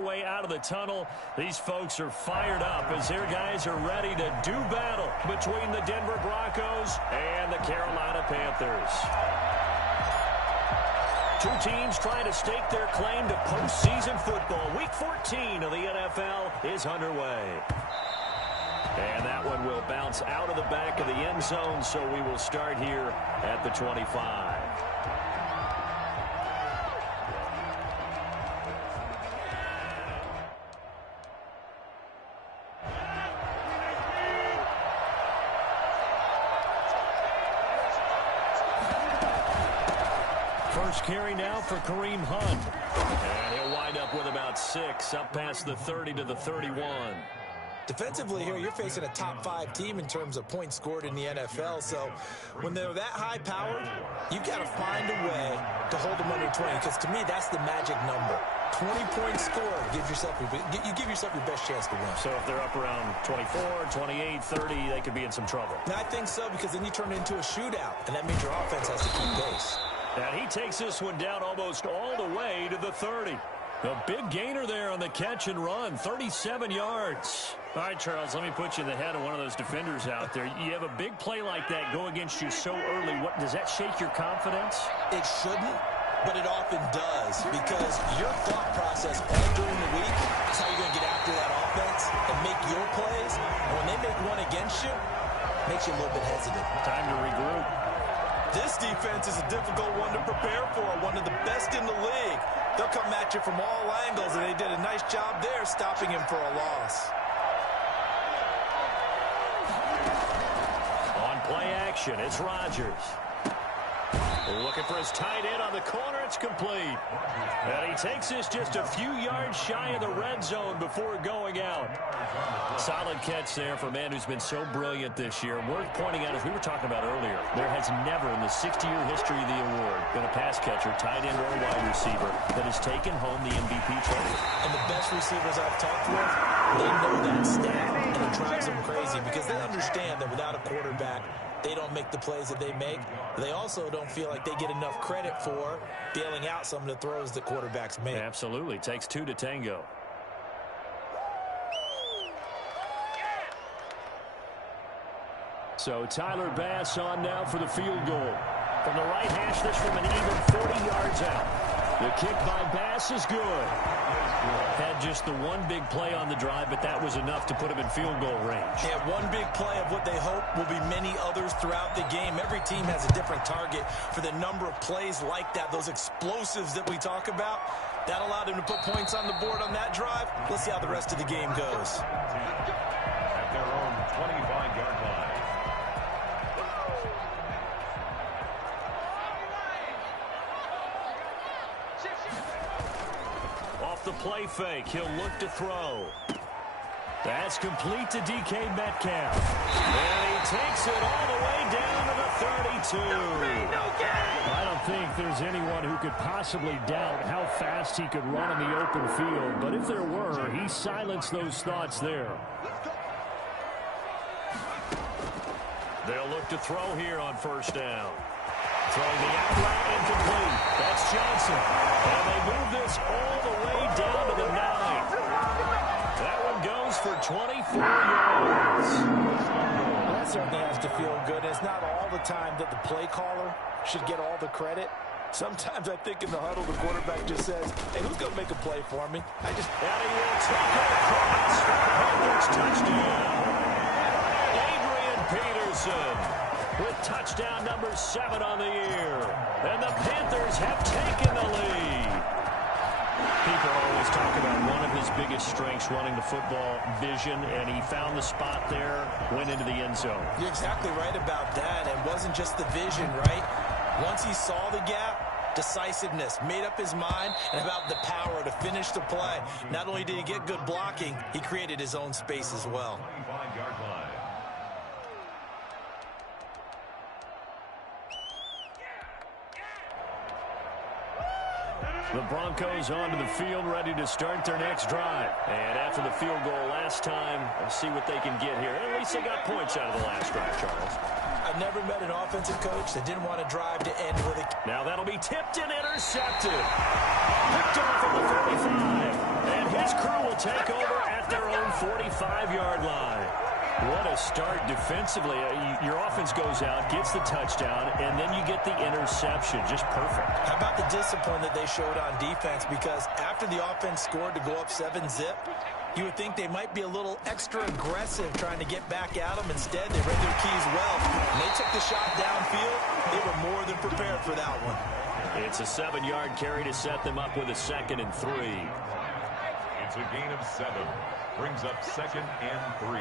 Way out of the tunnel. These folks are fired up as their guys are ready to do battle between the Denver Broncos and the Carolina Panthers. Two teams trying to stake their claim to postseason football. Week 14 of the NFL is underway. And that one will bounce out of the back of the end zone, so we will start here at the 25. First carry now for Kareem Hunt. And he'll wind up with about 6, up past the 30 to the 31. Defensively here, you're facing a top-5 team in terms of points scored in the NFL. So when they're that high-powered, you've got to find a way to hold them under 20. Because to me, that's the magic number. 20 points scored. You give yourself your best chance to win. So if they're up around 24, 28, 30, they could be in some trouble. And I think so, because then you turn it into a shootout, and that means your offense has to keep pace. And he takes this one down almost all the way to the 30. A big gainer there on the catch and run, 37 yards. All right, Charles, let me put you in the head of one of those defenders out there. You have a big play like that go against you so early. Does that shake your confidence? It shouldn't, but it often does, because your thought process all during the week is how you're going to get after that offense and make your plays. And when they make one against you, it makes you a little bit hesitant. Time to regroup. This defense is a difficult one to prepare for, one of the best in the league. They'll come at you from all angles, and they did a nice job there stopping him for a loss. On play action, it's Rodgers. Looking for his tight end on the corner. It's complete. And he takes this just a few yards shy of the red zone before going out. Solid catch there for a man who's been so brilliant this year. Worth pointing out, as we were talking about earlier, there has never in the 60-year history of the award been a pass catcher, tight end, or wide receiver that has taken home the MVP trophy. And the best receivers I've talked with, they know that stat, and it drives them crazy because they understand that without a quarterback, they don't make the plays that they make. They also don't feel like they get enough credit for bailing out some of the throws that quarterbacks make. Absolutely. Takes 2 to tango. So Tyler Bass on now for the field goal. From the right hash, this from an even 40 yards out. The kick by Bass is good. Had just the one big play on the drive, but that was enough to put him in field goal range. Yeah, one big play of what they hope will be many others throughout the game. Every team has a different target for the number of plays like that, those explosives that we talk about. That allowed him to put points on the board on that drive. Let's see how the rest of the game goes. At their own 25-yard line. The play fake. He'll look to throw. That's complete to DK Metcalf. And he takes it all the way down to the 32. I don't think there's anyone who could possibly doubt how fast he could run in the open field. But if there were, he silenced those thoughts there. They'll look to throw here on first down. Throwing the out route incomplete. That's Johnson. And they move this all the way down to the 9. That one goes for 24 yards. That certainly has to feel good. It's not all the time that the play caller should get all the credit. Sometimes I think in the huddle, the quarterback just says, hey, who's going to make a play for me? And he will take it across for the Panthers touchdown. Adrian Peterson with touchdown number 7 on the year. And the Panthers have taken the lead. People always talk about one of his biggest strengths running the football, vision, and he found the spot there, went into the end zone. You're exactly right about that. It wasn't just the vision, right? Once he saw the gap, decisiveness, made up his mind, and about the power to finish the play. Not only did he get good blocking, he created his own space as well. 25-yard line. The Broncos onto the field, ready to start their next drive. And after the field goal last time, we'll see what they can get here. At least they got points out of the last drive, Charles. I've never met an offensive coach that didn't want to drive to end with a... Now that'll be tipped and intercepted. Picked off at the 45. And His crew will take over at their own 45-yard line. What a start defensively. Your offense goes out, gets the touchdown, and then you get the interception. Just perfect. How about the discipline that they showed on defense? Because after the offense scored to go up 7-zip, you would think they might be a little extra aggressive trying to get back at them. Instead, they read their keys well. When they took the shot downfield, they were more than prepared for that one. It's a 7-yard carry to set them up with a 2nd and 3. It's a gain of 7. Brings up 2nd and 3.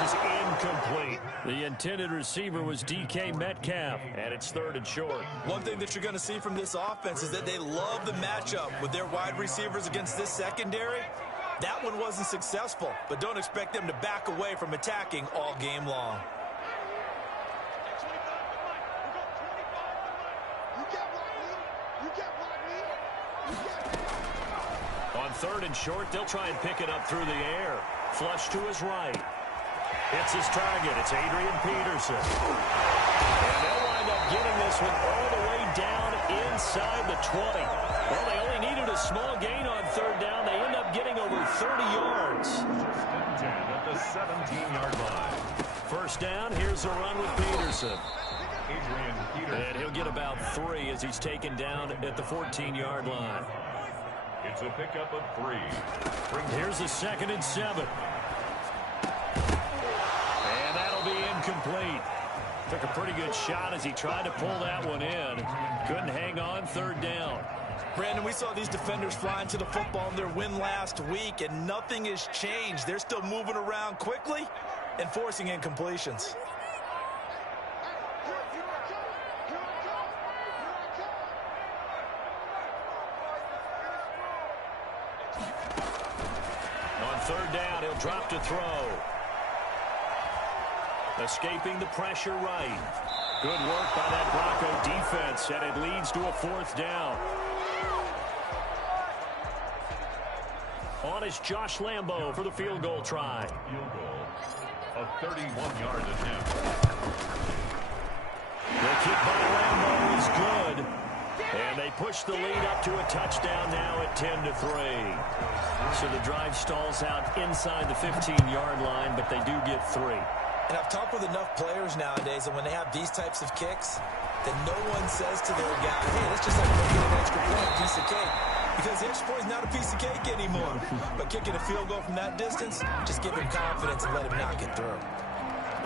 Is incomplete. The intended receiver was DK Metcalf, and it's 3rd and short. One thing that you're going to see from this offense is that they love the matchup with their wide receivers against this secondary. That one wasn't successful, but don't expect them to back away from attacking all game long. On 3rd and short, they'll try and pick it up through the air. Flush to his right. It's his target. It's Adrian Peterson. And they'll wind up getting this one all the way down inside the 20. Well, they only needed a small gain on 3rd down. They end up getting over 30 yards. 10 at the 17-yard line. 1st down, here's a run with Peterson. Adrian Peterson. And he'll get about 3 as he's taken down at the 14-yard line. It's a pickup of 3. Here's a 2nd and 7. Incomplete. Took a pretty good shot as he tried to pull that one in. Couldn't hang on 3rd down. Brandon, we saw these defenders flying to the football in their win last week, and nothing has changed. They're still moving around quickly and forcing incompletions. On 3rd down, he'll drop to throw. Escaping the pressure right. Good work by that Bronco defense, and it leads to a 4th down. On is Josh Lambo for the field goal try. Field goal, a 31-yard attempt. The kick by Lambo is good. And they push the lead up to a touchdown now at 10-3. So the drive stalls out inside the 15-yard line, but they do get 3. And I've talked with enough players nowadays, and when they have these types of kicks, that no one says to their guy, hey, that's just like making an extra point, piece of cake. Because the extra point is not a piece of cake anymore. But kicking a field goal from that distance, just give him confidence and let him knock it through.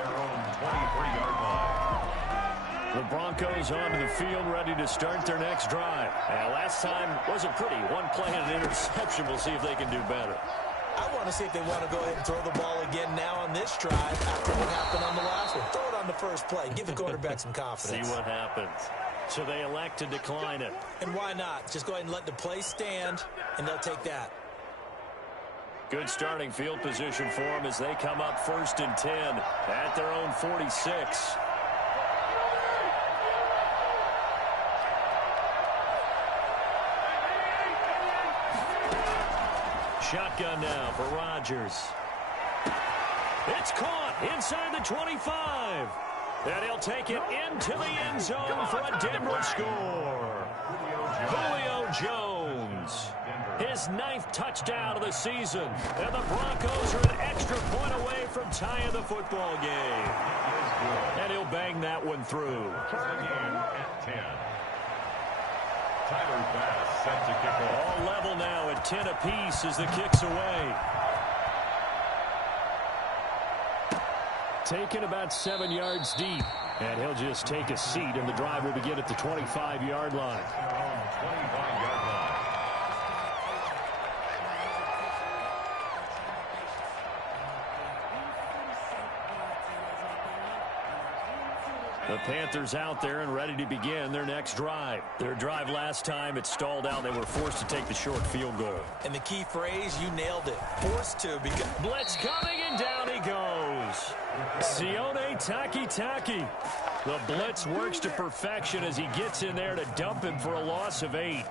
Their own 23-yard line. The Broncos onto the field, ready to start their next drive. Last time wasn't pretty. One play and an interception. We'll see if they can do better. I want to see if they want to go ahead and throw the ball again now on this drive after what happened on the last one. Throw it on the first play. Give the quarterback some confidence. See what happens. So they elect to decline it. And why not? Just go ahead and let the play stand, and they'll take that. Good starting field position for them as they come up 1st and 10 at their own 46. Shotgun now for Rodgers. It's caught inside the 25. And he'll take it into the end zone for a Denver score. Julio Jones. His 9th touchdown of the season. And the Broncos are an extra point away from tying the football game. And he'll bang that one through. Again at 10. Tyler Bass set to kick off. All level now at 10 apiece as the kick's away. Taken about 7 yards deep. And he'll just take a seat, and the drive will begin at the 25-yard line. 25-yard line. The Panthers out there and ready to begin their next drive. Their drive last time, it stalled out. They were forced to take the short field goal. And the key phrase, you nailed it. Forced to. Because blitz coming, and down he goes. Sione Takitaki. The blitz works to perfection as he gets in there to dump him for a loss of 8.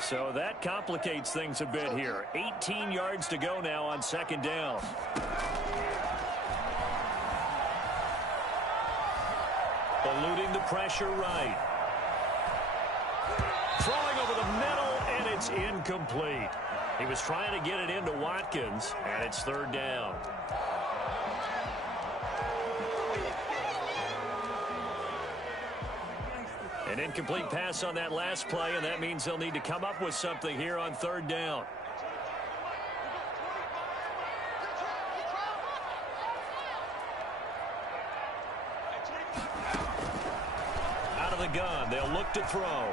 So that complicates things a bit here. 18 yards to go now on 2nd down. Eluding the pressure right. Throwing over the middle, and it's incomplete. He was trying to get it into Watkins, and it's third down. An incomplete pass on that last play, and that means they'll need to come up with something here on third down. Out of the gun, they'll look to throw.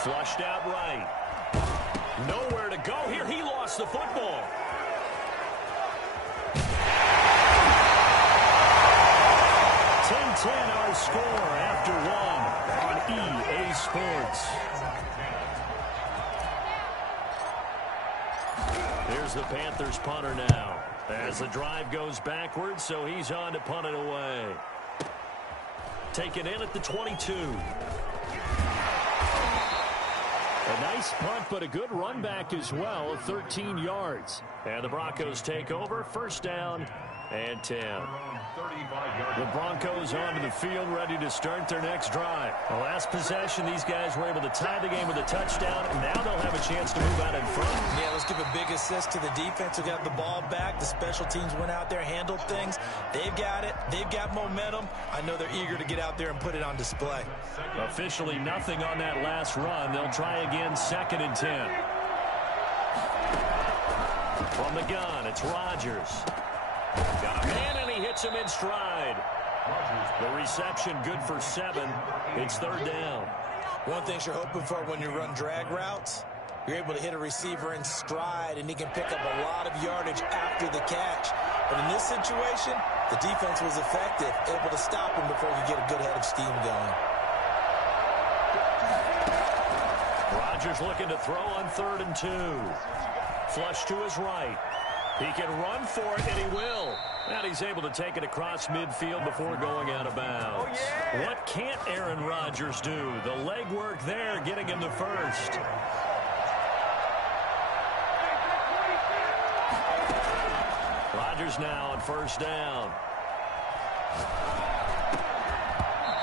Flushed out right. Nowhere to go here. He lost the football. Our score after one on EA Sports. Here's the Panthers punter now. As the drive goes backwards, so he's on to punt it away. Taken in at the 22. A nice punt, but a good run back as well, 13 yards. And the Broncos take over, first down and 10. The Broncos onto the field, ready to start their next drive. The last possession, these guys were able to tie the game with a touchdown, and now they'll have a chance to move out in front. Yeah, let's give a big assist to the defense who got the ball back. The special teams went out there, handled things. They've got it. They've got momentum. I know they're eager to get out there and put it on display. Officially nothing on that last run. They'll try again, 2nd and 10. From the gun, it's Rodgers. Got a man, and he hits him in stride. The reception good for 7. It's third down. One thing you're hoping for when you run drag routes, you're able to hit a receiver in stride, and he can pick up a lot of yardage after the catch. But in this situation, the defense was effective, able to stop him before he could get a good head of steam going. Rodgers looking to throw on 3rd and 2. Flush to his right. He can run for it, and he will. And he's able to take it across midfield before going out of bounds. Oh, yeah. What can't Aaron Rodgers do? The legwork there, getting him the first. Rodgers now on first down.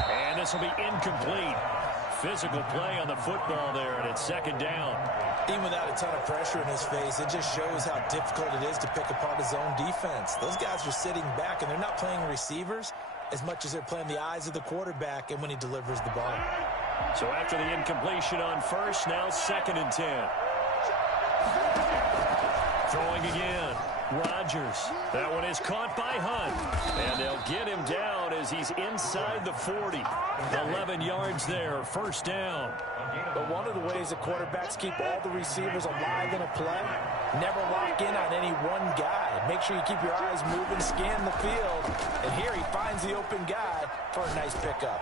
And this will be incomplete. Physical play on the football there, and it's 2nd down. Even without a ton of pressure in his face, it just shows how difficult it is to pick apart his own defense. Those guys are sitting back, and they're not playing receivers as much as they're playing the eyes of the quarterback and when he delivers the ball. So after the incompletion on first, now 2nd and 10. Throwing again. Rodgers. That one is caught by Hunt. And they'll get him down as he's inside the 40. 11 yards there. First down. But one of the ways the quarterbacks keep all the receivers alive in a play, never lock in on any one guy. Make sure you keep your eyes moving, scan the field. And here he finds the open guy for a nice pickup.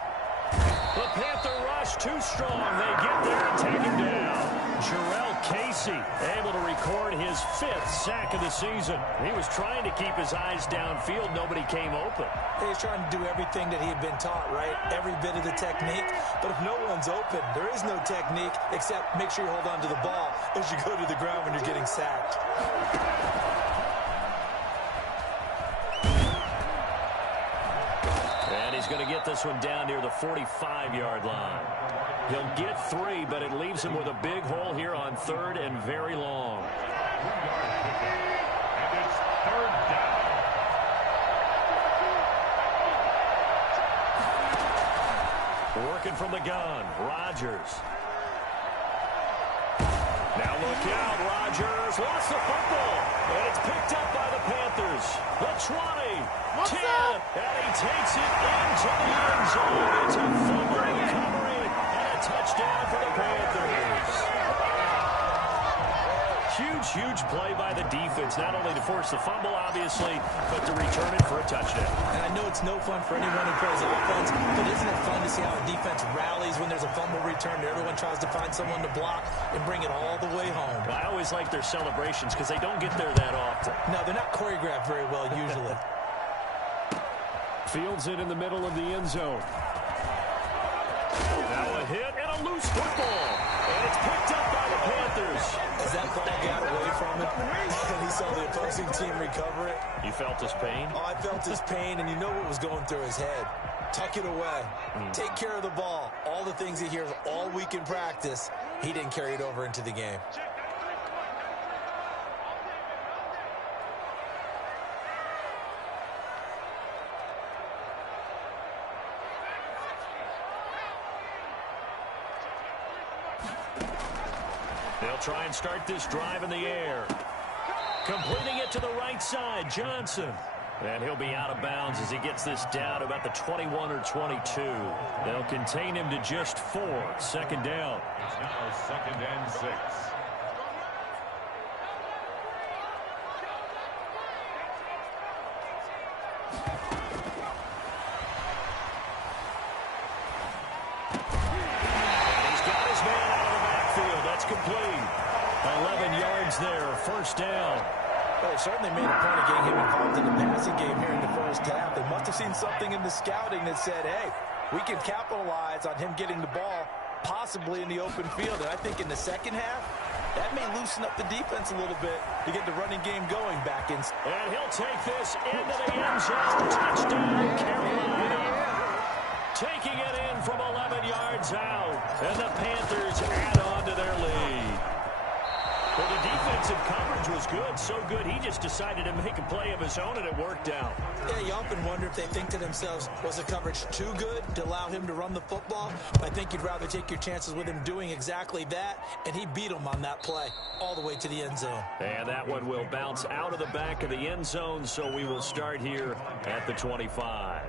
The Panther rush too strong. They get there and take him down. Jarrell Casey able to record his 5th sack of the season. He was trying to keep his eyes downfield. Nobody came open. He's trying to do everything that he had been taught, right? Every bit of the technique. But if no one's open, there is no technique except make sure you hold on to the ball as you go to the ground when you're getting sacked. And he's going to get this one down near the 45-yard line. He'll get 3, but it leaves him with a big hole here on 3rd and very long. And it's 3rd down. Working from the gun, Rodgers. Now look out, Rodgers lost the football, and it's picked up by the Panthers. The 20, 10, and he takes it into the end zone. It's a fumble recovery and a touchdown for the Panthers. Huge play by the defense, not only to force the fumble, obviously, but to return it for a touchdown. And I know it's no fun for anyone who plays offense, but isn't it fun to see how a defense rallies when there's a fumble return? Everyone tries to find someone to block and bring it all the way home. I always like their celebrations because they don't get there that often. No, they're not choreographed very well usually. Fields it in the middle of the end zone. Now a hit and a loose football. And And it's picked up by the Panthers. As that ball got away from him, and he saw the opposing team recover it. You felt his pain? Oh, I felt his pain, and you know what was going through his head. Tuck it away. Take care of the ball. All the things he hears all week in practice, he didn't carry it over into the game. They'll try and start this drive in the air. Completing it to the right side, Johnson. And he'll be out of bounds as he gets this down to about the 21 or 22. They'll contain him to just 4. Second down. It's now 2nd and 6. Complete. 11 yards there, first down. Well, they certainly made a point of getting him involved in the passing game here in the first half. They must have seen something in the scouting that said, hey, we can capitalize on him getting the ball possibly in the open field. And I think in the second half, that may loosen up the defense a little bit to get the running game going back in. And he'll take this into the end zone. Touchdown, Carolina. Taking it in from 11 yards out. And the Panthers add on to their lead. Well, the defensive coverage was good. So good, he just decided to make a play of his own, and it worked out. Yeah, you often wonder if they think to themselves, was the coverage too good to allow him to run the football? I think you'd rather take your chances with him doing exactly that, and he beat him on that play all the way to the end zone. And that one will bounce out of the back of the end zone, so we will start here at the 25.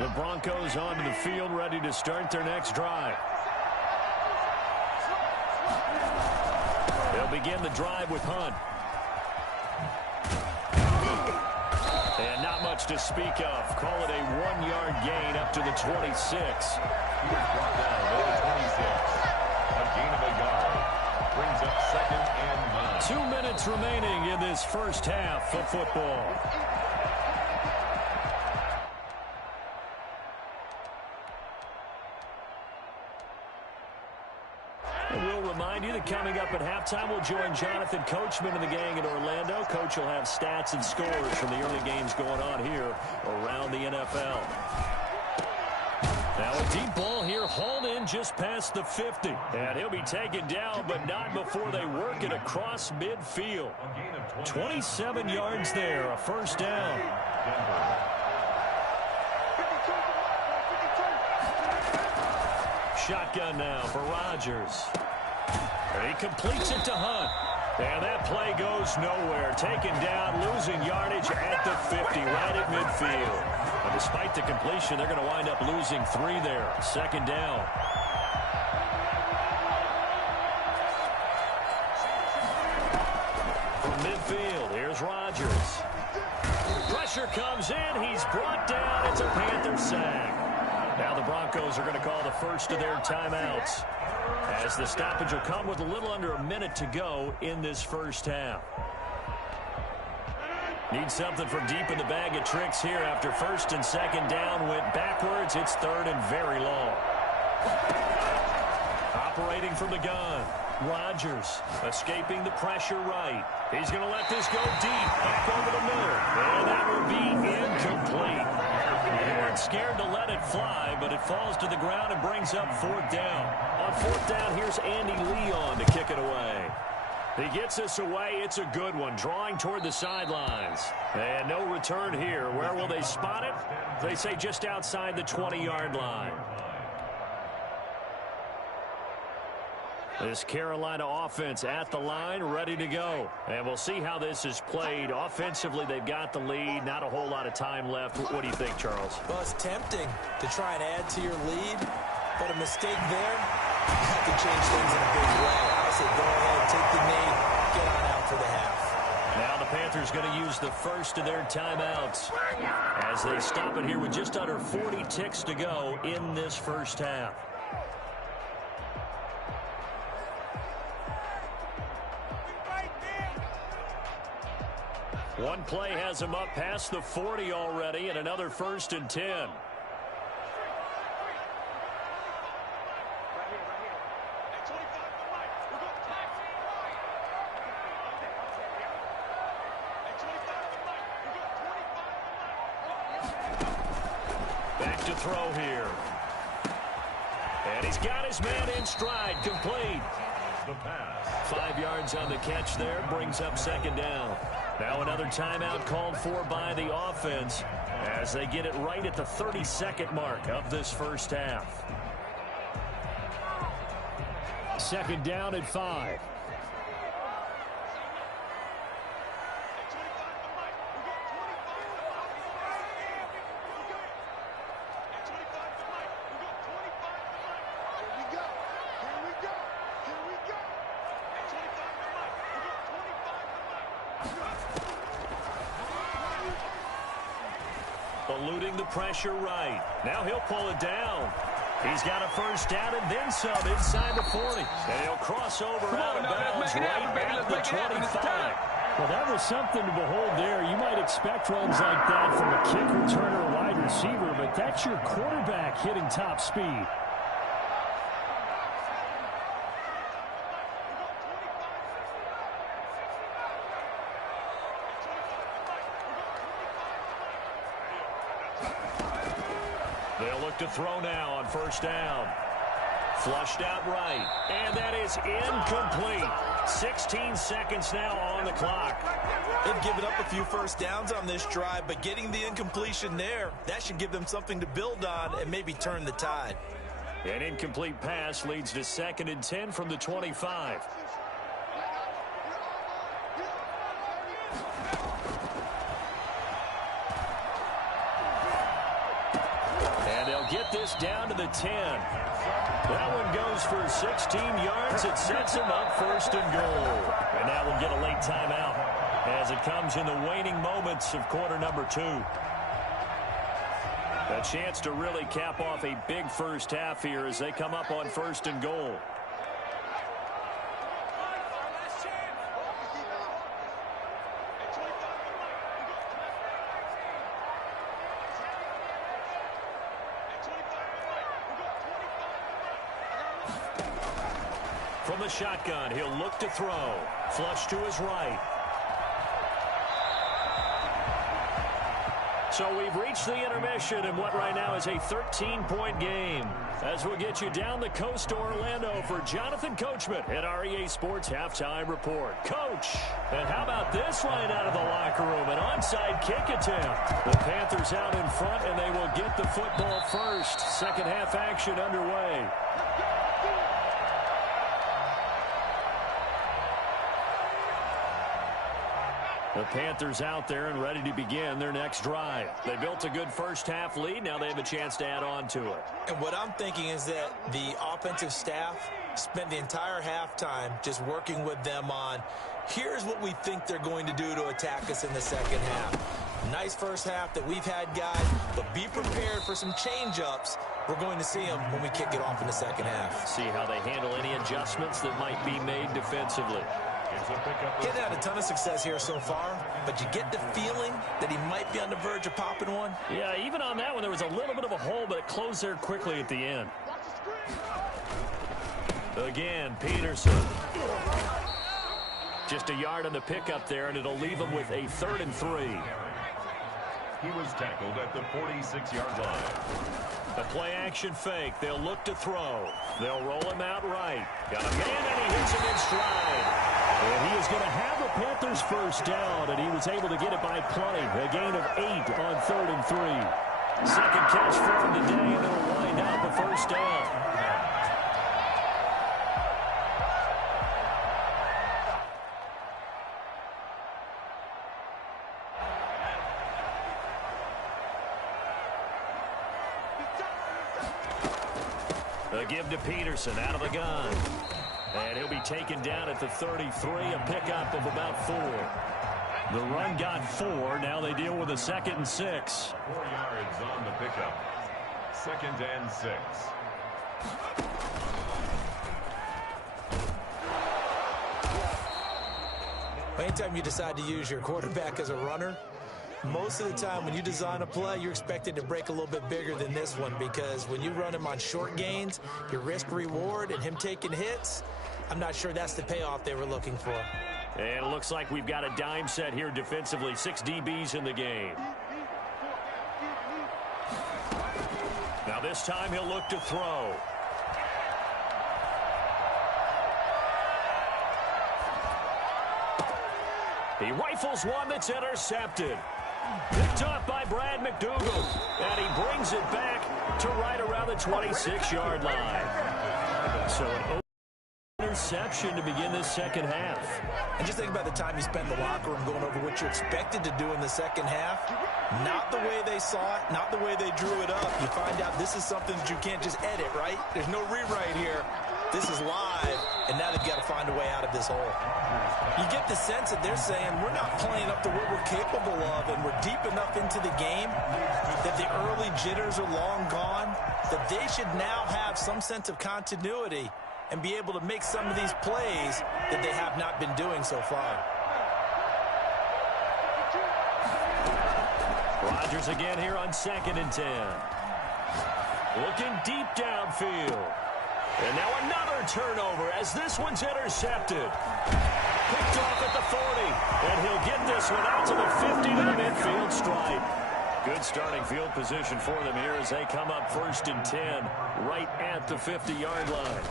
The Broncos onto the field, ready to start their next drive. They'll begin the drive with Hunt. And not much to speak of. Call it a 1-yard gain up to the 26. He was brought down at the 26. A gain of a yard. Brings up 2nd and 9. 2 minutes remaining in this first half of football. We'll remind you that coming up at halftime, we'll join Jonathan Coachman and the gang in Orlando. Coach will have stats and scores from the early games going on here around the NFL. Now a deep ball here, hauled in just past the 50. And he'll be taken down, but not before they work it across midfield. 27 yards there, a first down. Shotgun now for Rodgers. And he completes it to Hunt. And that play goes nowhere. Taken down, losing yardage at the 50, right at midfield. And despite the completion, they're going to wind up losing 3 there. Second down. From midfield, here's Rodgers. Pressure comes in. He's brought down. It's a Panther sack. Now the Broncos are going to call the first of their timeouts, as the stoppage will come with a little under a minute to go in this first half. Need something for deep in the bag of tricks here after first and second down went backwards. It's third and very long. Operating from the gun. Rodgers escaping the pressure right. He's going to let this go deep, back over the middle. And that will be incomplete. They weren't scared to let it fly, but it falls to the ground and brings up 4th down. On 4th down, here's Andy Leon to kick it away. He gets this away. It's a good one, drawing toward the sidelines. And no return here. Where will they spot it? They say just outside the 20-yard line. This Carolina offense at the line, ready to go. And we'll see how this is played. Offensively, they've got the lead. Not a whole lot of time left. What do you think, Charles? Well, it's tempting to try and add to your lead, but a mistake there could change things in a big way. I say go ahead, take the knee, get on out for the half. Now the Panthers going to use the first of their timeouts as they stop it here with just under 40 ticks to go in this first half. One play has him up past the 40 already, and another 1st and 10. throw here. And he's got his man in stride, complete. The pass. 5 yards on the catch there, brings up second down. Now another timeout called for by the offense as they get it right at the 32nd mark of this first half. Second down at 5. Eluding the pressure right. Now he'll pull it down. He's got a first down and then some inside the 40. And he'll cross over out of bounds right at the 25. Well, that was something to behold there. You might expect runs like that from a kick returner or wide receiver, but that's your quarterback hitting top speed. They'll look to throw now on first down. Flushed out right. And that is incomplete. 16 seconds now on the clock. They've given up a few first downs on this drive, but getting the incompletion there, that should give them something to build on and maybe turn the tide. An incomplete pass leads to 2nd and 10 from the 25. And they'll get this down to the 10. That one goes for 16 yards. It sets him up 1st and goal. And now we'll get a late timeout as it comes in the waning moments of quarter number 2. A chance to really cap off a big first half here as they come up on 1st and goal. From the shotgun, he'll look to throw. Flush to his right. So we've reached the intermission in what right now is a 13-point game. As we'll get you down the coast to Orlando for Jonathan Coachman at our EA Sports Halftime Report. Coach, and how about this line out of the locker room? An onside kick attempt. The Panthers out in front, and they will get the football first. Second half action underway. The Panthers out there and ready to begin their next drive. They built a good first half lead. Now they have a chance to add on to it. And what I'm thinking is that the offensive staff spent the entire halftime just working with them on, here's what we think they're going to do to attack us in the second half. Nice first half that we've had, guys, but be prepared for some change-ups. We're going to see them when we kick it off in the second half. See how they handle any adjustments that might be made defensively. He's had a ton of success here so far, but you get the feeling that he might be on the verge of popping one. Yeah, even on that one, there was a little bit of a hole, but it closed there quickly at the end. Again, Peterson. Just a yard on the pickup there, and it'll leave him with a 3rd and 3. He was tackled at the 46-yard line. A play-action fake. They'll look to throw. They'll roll him out right. Got a man, and he hits him in stride. And he is going to have the Panthers first down, and he was able to get it by plenty. A gain of 8 on 3rd and 3. Second catch for him today, and it'll wind up a first down. A give to Peterson out of the gun. And he'll be taken down at the 33, a pickup of about 4. The run got 4. Now they deal with a 2nd and 6. 4 yards on the pickup. 2nd and 6. Anytime you decide to use your quarterback as a runner, most of the time when you design a play, you're expected to break a little bit bigger than this one, because when you run him on short gains, your risk-reward and him taking hits, I'm not sure that's the payoff they were looking for. And it looks like we've got a dime set here defensively. 6 DBs in the game. Now this time he'll look to throw. He rifles one that's intercepted. Picked off by Brad McDougal. And he brings it back to right around the 26-yard line. So an interception to begin this second half. And just think about the time you spend in the locker room going over what you're expected to do in the second half. Not the way they saw it, not the way they drew it up. You find out this is something that you can't just edit, right? There's no rewrite here. This is live, and now they've got to find a way out of this hole. You get the sense that they're saying we're not playing up to what we're capable of, and we're deep enough into the game that the early jitters are long gone, that they should now have some sense of continuity and be able to make some of these plays that they have not been doing so far. Rodgers again here on 2nd and 10. Looking deep downfield. And now another turnover as this one's intercepted. Picked off at the 40. And he'll get this one out to the 50 to the midfield stripe. Good starting field position for them here as they come up 1st and 10 right at the 50-yard line.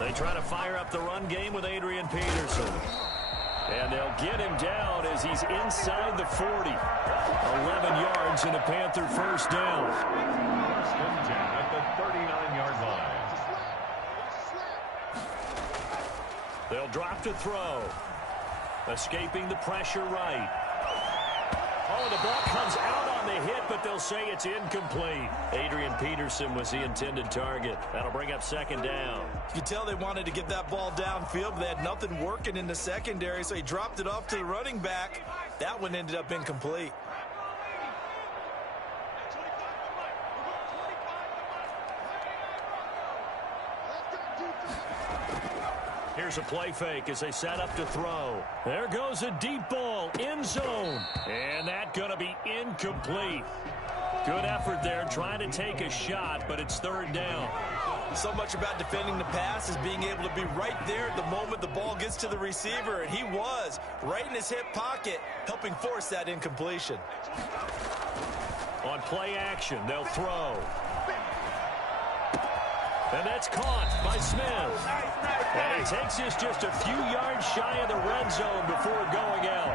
They try to fire up the run game with Adrian Peterson. And they'll get him down as he's inside the 40. 11 yards and a Panther first down. 1st and 10 at the 39-yard line. They'll drop to throw. Escaping the pressure right. Oh, the ball comes out on the hit, but they'll say it's incomplete. Adrian Peterson was the intended target. That'll bring up 2nd down. You can tell they wanted to get that ball downfield, but they had nothing working in the secondary, so he dropped it off to the running back. That one ended up incomplete. Here's a play fake as they set up to throw. There goes a deep ball, end zone. And that's going to be incomplete. Good effort there trying to take a shot, but it's 3rd down. So much about defending the pass is being able to be right there at the moment the ball gets to the receiver, and he was right in his hip pocket, helping force that incompletion. On play action, they'll throw. And that's caught by Smith. And he takes this just a few yards shy of the red zone before going out.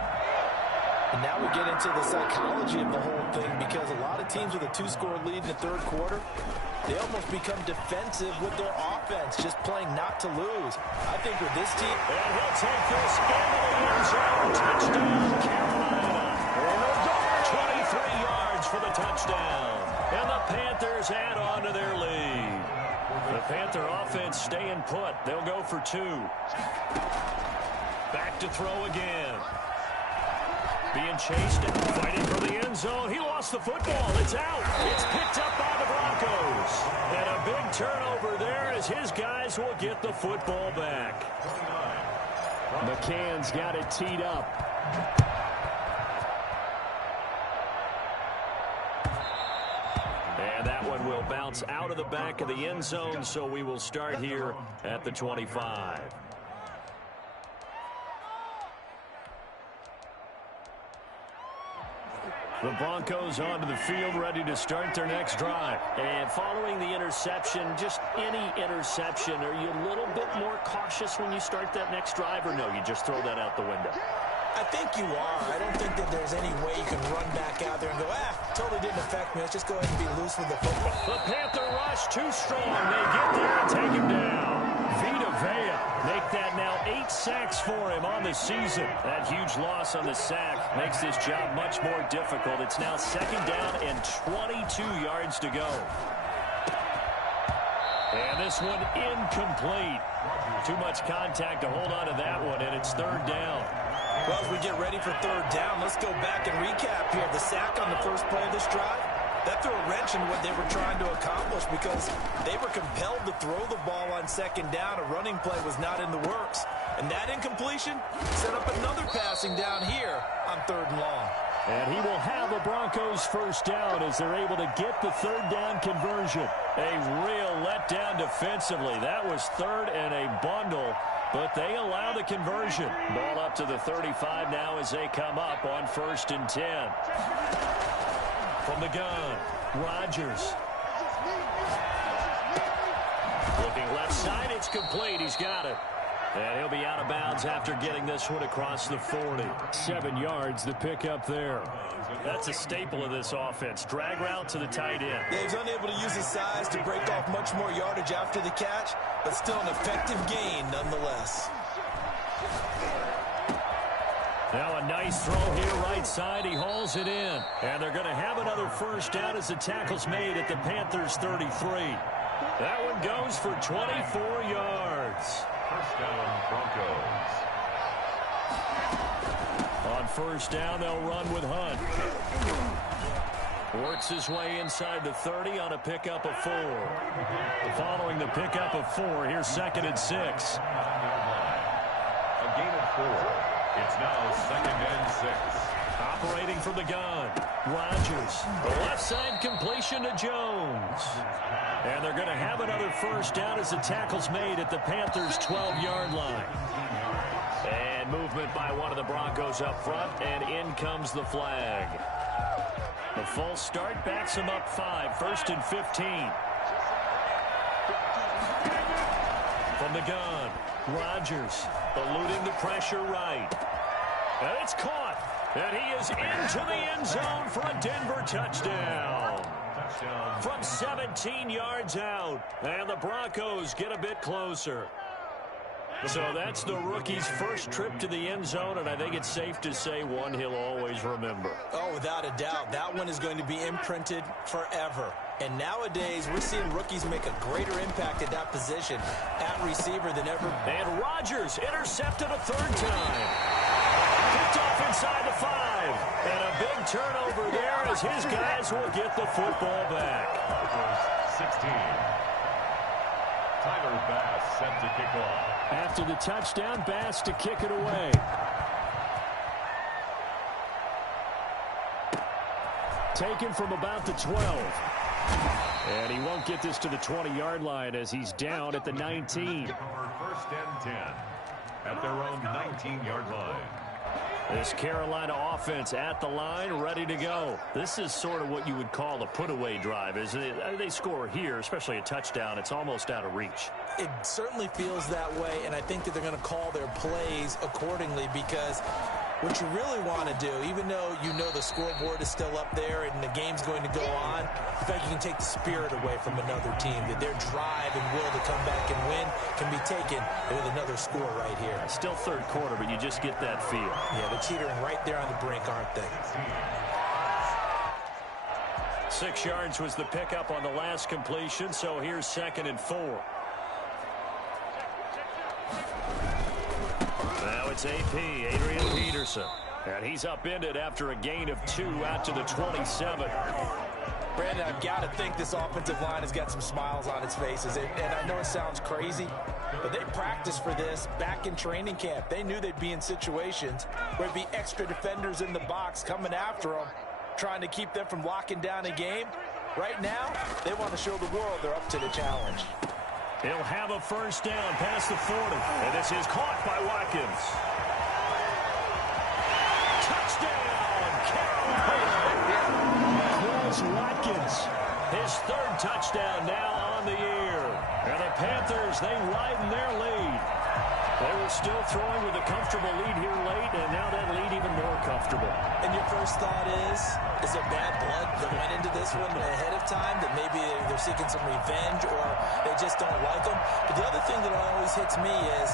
And now we get into the psychology of the whole thing, because a lot of teams with a 2-score lead in the 3rd quarter, they almost become defensive with their offense, just playing not to lose. I think with this team... And he'll take this into the end zone. Touchdown, Carolina. 23 yards for the touchdown. And the Panthers add on to their lead. The Panther offense staying put. They'll go for 2. Back to throw again. Being chased down, fighting for the end zone. He lost the football. It's out. It's picked up by the Broncos. And a big turnover there as his guys will get the football back. McCann's got it teed up. And that one will bounce out of the back of the end zone, so we will start here at the 25. The Broncos onto the field, ready to start their next drive. And following the interception, just any interception, are you a little bit more cautious when you start that next drive, or no, you just throw that out the window? I think you are. I don't think that there's any way you can run back out there and go, totally didn't affect me. Let's just go ahead and be loose with the football. The Panther rush too strong. They get there and take him down. Vita Vea make that now 8 sacks for him on the season. That huge loss on the sack makes this job much more difficult. It's now 2nd down and 22 yards to go. And this one incomplete. Too much contact to hold on to that one, and it's 3rd down. Well, as we get ready for 3rd down, let's go back and recap here. The sack on the first play of this drive, that threw a wrench in what they were trying to accomplish because they were compelled to throw the ball on 2nd down. A running play was not in the works. And that incompletion set up another passing down here on 3rd and long. And he will have a Broncos first down as they're able to get the 3rd down conversion. A real letdown defensively. That was 3rd and a bundle, but they allow the conversion. Ball up to the 35 now as they come up on 1st and 10. From the gun, Rodgers. Looking left side, it's complete. He's got it. And he'll be out of bounds after getting this one across the 40. 7 yards, the pickup there. That's a staple of this offense. Drag route to the tight end. Yeah, he's unable to use his size to break off much more yardage after the catch, but still an effective gain nonetheless. Now a nice throw here right side. He hauls it in. And they're going to have another first down as the tackle's made at the Panthers 33. That one goes for 24 yards. First down, Broncos. On first down, they'll run with Hunt. Works his way inside the 30 on a pickup of 4. Following the pickup of 4, here's 2nd and 6. A gain of 4. It's now 2nd and 6. Operating from the gun, Rodgers. The left side completion to Jones. And they're going to have another first down as the tackle's made at the Panthers' 12-yard line. And movement by one of the Broncos up front, and in comes the flag. The false start backs him up 5, 1st and 15. From the gun, Rodgers eluding the pressure right. And it's caught. And he is into the end zone for a Denver touchdown. From 17 yards out. And the Broncos get a bit closer. So that's the rookie's first trip to the end zone, and I think it's safe to say one he'll always remember. Oh, without a doubt. That one is going to be imprinted forever. And nowadays, we're seeing rookies make a greater impact at that position at receiver than ever. And Rodgers intercepted a 3rd time. Picked off inside the 5. And a big turnover there as his guys will get the football back. 16. Tyler Bass set to kick off. After the touchdown, Bass to kick it away. Taken from about the 12. And he won't get this to the 20-yard line as he's down at the 19. 1st and 10 at their own 19-yard line. This Carolina offense at the line, ready to go. This is sort of what you would call a put-away drive, isn't it? They score here, especially a touchdown. It's almost out of reach. It certainly feels that way, and I think that they're going to call their plays accordingly because what you really want to do, even though you know the scoreboard is still up there and the game's going to go on, I think you can take the spirit away from another team, that their drive and will to come back and win can be taken with another score right here. Still 3rd quarter, but you just get that feel. Yeah, they're teetering right there on the brink, aren't they? 6 yards was the pickup on the last completion, so here's 2nd and 4. Now it's AP, Adrian Peterson. And he's upended after a gain of 2 out to the 27. Brandon, I've got to think this offensive line has got some smiles on its faces. And I know it sounds crazy, but they practiced for this back in training camp. They knew they'd be in situations where it'd be extra defenders in the box coming after them, trying to keep them from locking down a game. Right now, they want to show the world they're up to the challenge. He'll have a first down past the 40. And this is caught by Watkins. Touchdown, Carolina. Chris Watkins. His 3rd touchdown now on the year. And the Panthers, they widen their lead. They were still throwing with a comfortable lead here late, and now that lead even more comfortable. And your first thought is there bad blood that went into this one ahead of time, that maybe they're seeking some revenge or they just don't like them? But the other thing that always hits me is,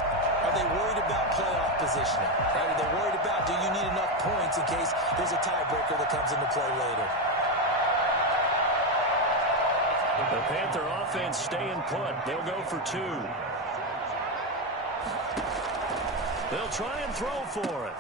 are they worried about playoff positioning? Right? Are they worried about, do you need enough points in case there's a tiebreaker that comes into play later? The Panther offense staying put. They'll go for 2. They'll try and throw for it.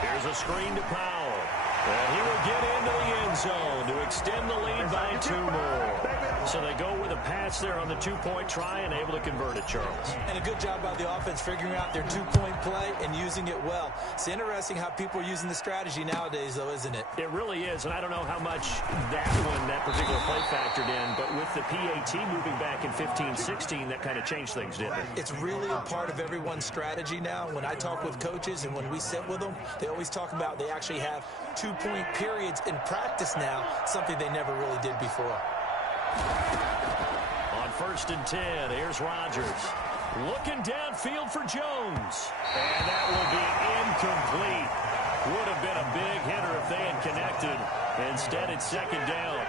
Here's a screen to Powell. And he will get into the end zone to extend the lead by 2 more. So they go with a pass there on the 2-point try and able to convert it, Charles. And a good job by the offense figuring out their 2-point play and using it well. It's interesting how people are using the strategy nowadays, though, isn't it? It really is, and I don't know how much that particular play factored in, but with the PAT moving back in 15-16, that kind of changed things, didn't it? It's really a part of everyone's strategy now. When I talk with coaches and when we sit with them, they always talk about they actually have 2-point periods in practice now, something they never really did before. On 1st and 10, here's Rodgers. Looking downfield for Jones. And that will be incomplete. Would have been a big hitter if they had connected. Instead, it's 2nd down.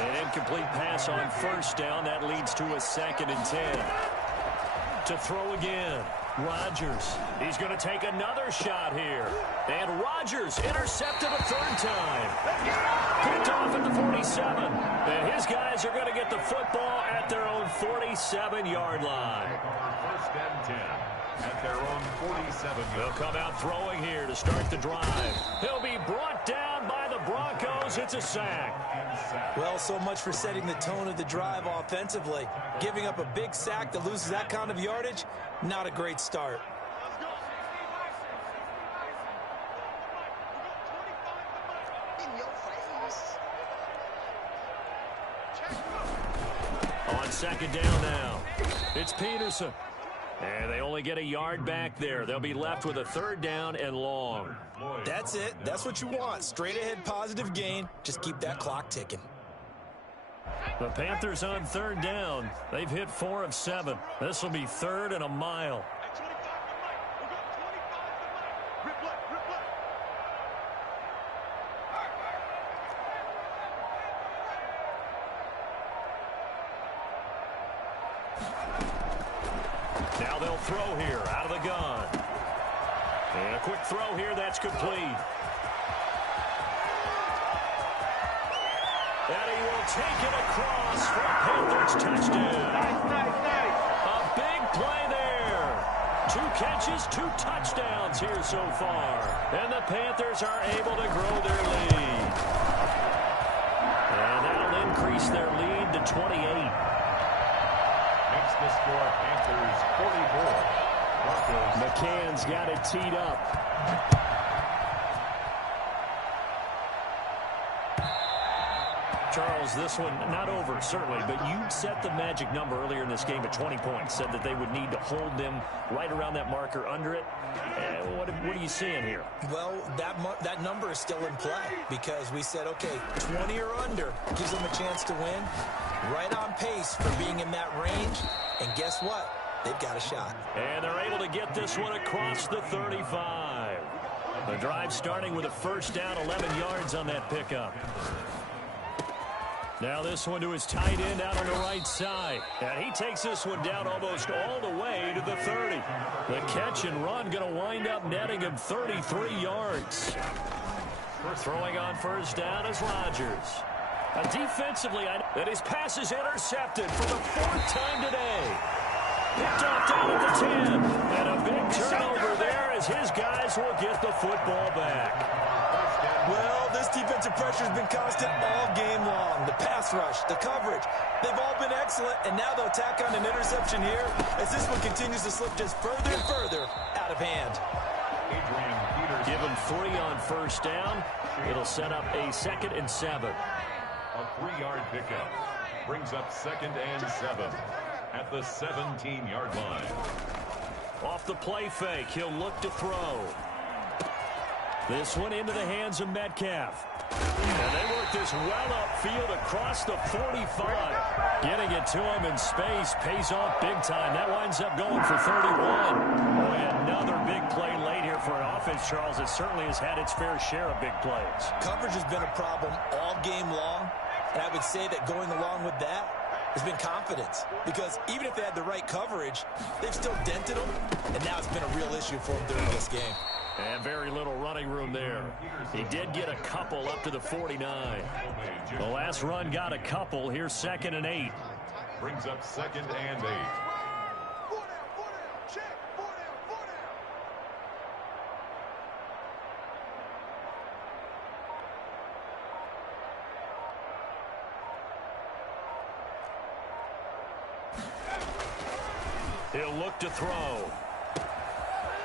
An incomplete pass on 1st down. That leads to a 2nd and 10. To throw again. Rodgers. He's going to take another shot here. And Rodgers intercepted a 3rd time. Picked off at the 47. And his guys are going to get the football at their own 47-yard line. 1st and 10 at their own 47. They'll come out throwing here to start the drive. He'll be brought down by the Broncos. It's a sack. Well, so much for setting the tone of the drive offensively. Giving up a big sack that loses that kind of yardage, not a great start. On 2nd down now, it's Peterson. And they only get a yard back there. They'll be left with a 3rd down and long. That's it. That's what you want. Straight ahead positive gain. Just keep that clock ticking. The Panthers on 3rd down. They've hit 4 of 7. This will be 3rd and a mile. Now they'll throw here out of the gun. And a quick throw here that's complete. And he will take it across for a Panthers touchdown. A big play there. 2 catches, 2 touchdowns here so far. And the Panthers are able to grow their lead. And that'll increase their lead to 28. Makes the score Panthers 44. Broncos. McCann's got it teed up. Charles, this one not over, certainly, but you set the magic number earlier in this game at 20 points, said that they would need to hold them right around that marker under it. What are you seeing here? Well, that number is still in play because we said, okay, 20 or under gives them a chance to win. Right on pace for being in that range. And guess what? They've got a shot. And they're able to get this one across the 35. The drive starting with a 1st down, 11 yards on that pickup. Now this one to his tight end out on the right side. And he takes this one down almost all the way to the 30. The catch and run going to wind up netting him 33 yards. Throwing on 1st down is Rodgers. Defensively, and his pass is intercepted for the 4th time today. Picked off down at the 10. And a big turnover there as his guys will get the football back. Well, this defensive pressure has been constant all game long. The pass rush, the coverage, they've all been excellent, and now they'll tack on an interception here as this one continues to slip just further and further out of hand. Give him 3 on 1st down. It'll set up a 2nd and 7. A 3-yard pickup brings up 2nd and 7 at the 17-yard line. Off the play fake, he'll look to throw. This one into the hands of Metcalf. And they work this well upfield across the 45. Getting it to him in space pays off big time. That winds up going for 31. Boy, another big play late here for an offense, Charles, that certainly has had its fair share of big plays. Coverage has been a problem all game long, and I would say that going along with that has been confidence. Because even if they had the right coverage, they've still dented them, and now it's been a real issue for them during this game. And very little running room there. He did get a couple up to the 49. The last run got a couple. Here's 2nd and 8. Brings up 2nd and 8. He'll look to throw.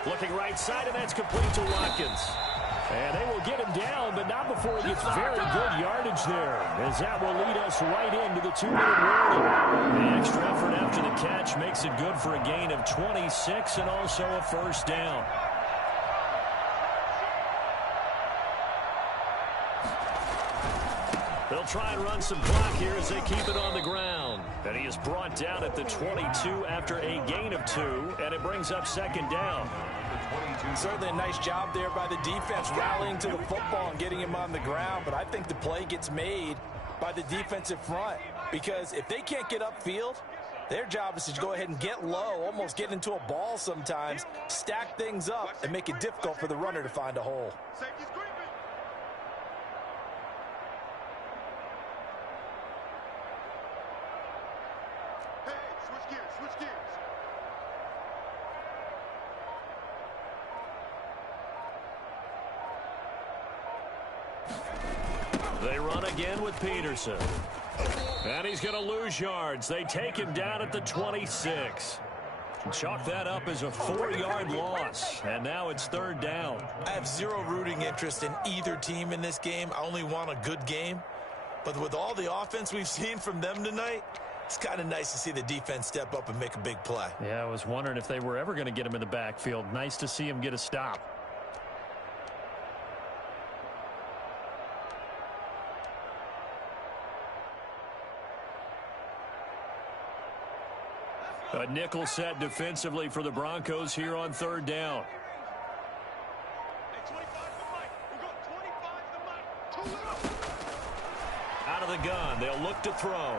Looking right side, and that's complete to Watkins. And they will get him down, but not before he gets very good yardage there, as that will lead us right into the 2-minute warning. The extra effort after the catch makes it good for a gain of 26 and also a 1st down. They'll try and run some clock here as they keep it on the ground. And he is brought down at the 22 after a gain of 2, and it brings up second down. Certainly a nice job there by the defense rallying to the football and getting him on the ground, but I think the play gets made by the defensive front because if they can't get upfield, their job is to go ahead and get low, almost get into a ball sometimes, stack things up, and make it difficult for the runner to find a hole. They run again with Peterson. And he's going to lose yards. They take him down at the 26. Chalk that up as a 4-yard loss. And now it's third down. I have zero rooting interest in either team in this game. I only want a good game. But with all the offense we've seen from them tonight, it's kind of nice to see the defense step up and make a big play. Yeah, I was wondering if they were ever going to get him in the backfield. Nice to see him get a stop. A nickel set defensively for the Broncos here on third down. Out of the gun, they'll look to throw.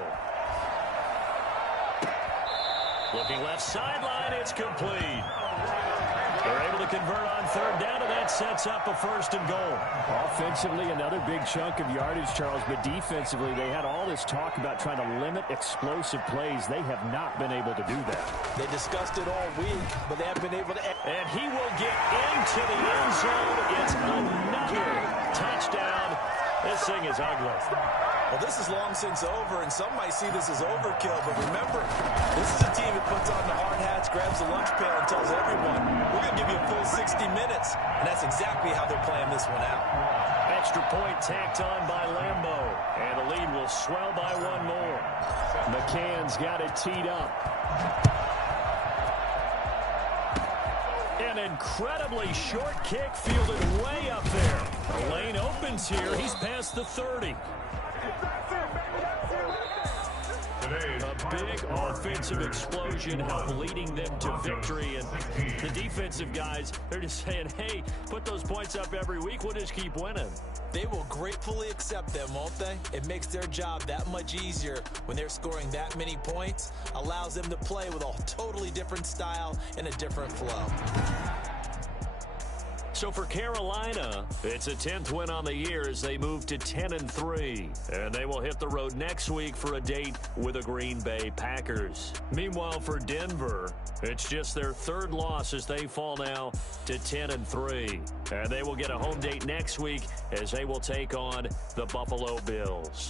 Looking left sideline, it's complete. They're able to convert on third down, and that sets up a 1st and goal. Offensively, another big chunk of yardage, Charles, but defensively, they had all this talk about trying to limit explosive plays. They have not been able to do that. They discussed it all week, but they haven't been able to. And he will get into the end zone. It's another touchdown. This thing is ugly. Well, this is long since over, and some might see this as overkill, but remember, this is a team that puts on the hard hats, grabs the lunch pail, and tells everyone, we're going to give you a full 60 minutes, and that's exactly how they're playing this one out. Extra point tacked on by Lambeau, and the lead will swell by one more. McCann's got it teed up. An incredibly short kick fielded way up there. The lane opens here. He's past the 30. A big offensive explosion helped leading them to victory, and the defensive guys, they're just saying, hey, put those points up every week, we'll just keep winning. They will gratefully accept them, won't they? It makes their job that much easier when they're scoring that many points, allows them to play with a totally different style and a different flow. So for Carolina, it's a 10th win on the year as they move to 10-3. And they will hit the road next week for a date with the Green Bay Packers. Meanwhile, for Denver, it's just their 3rd loss as they fall now to 10-3. And they will get a home date next week as they will take on the Buffalo Bills.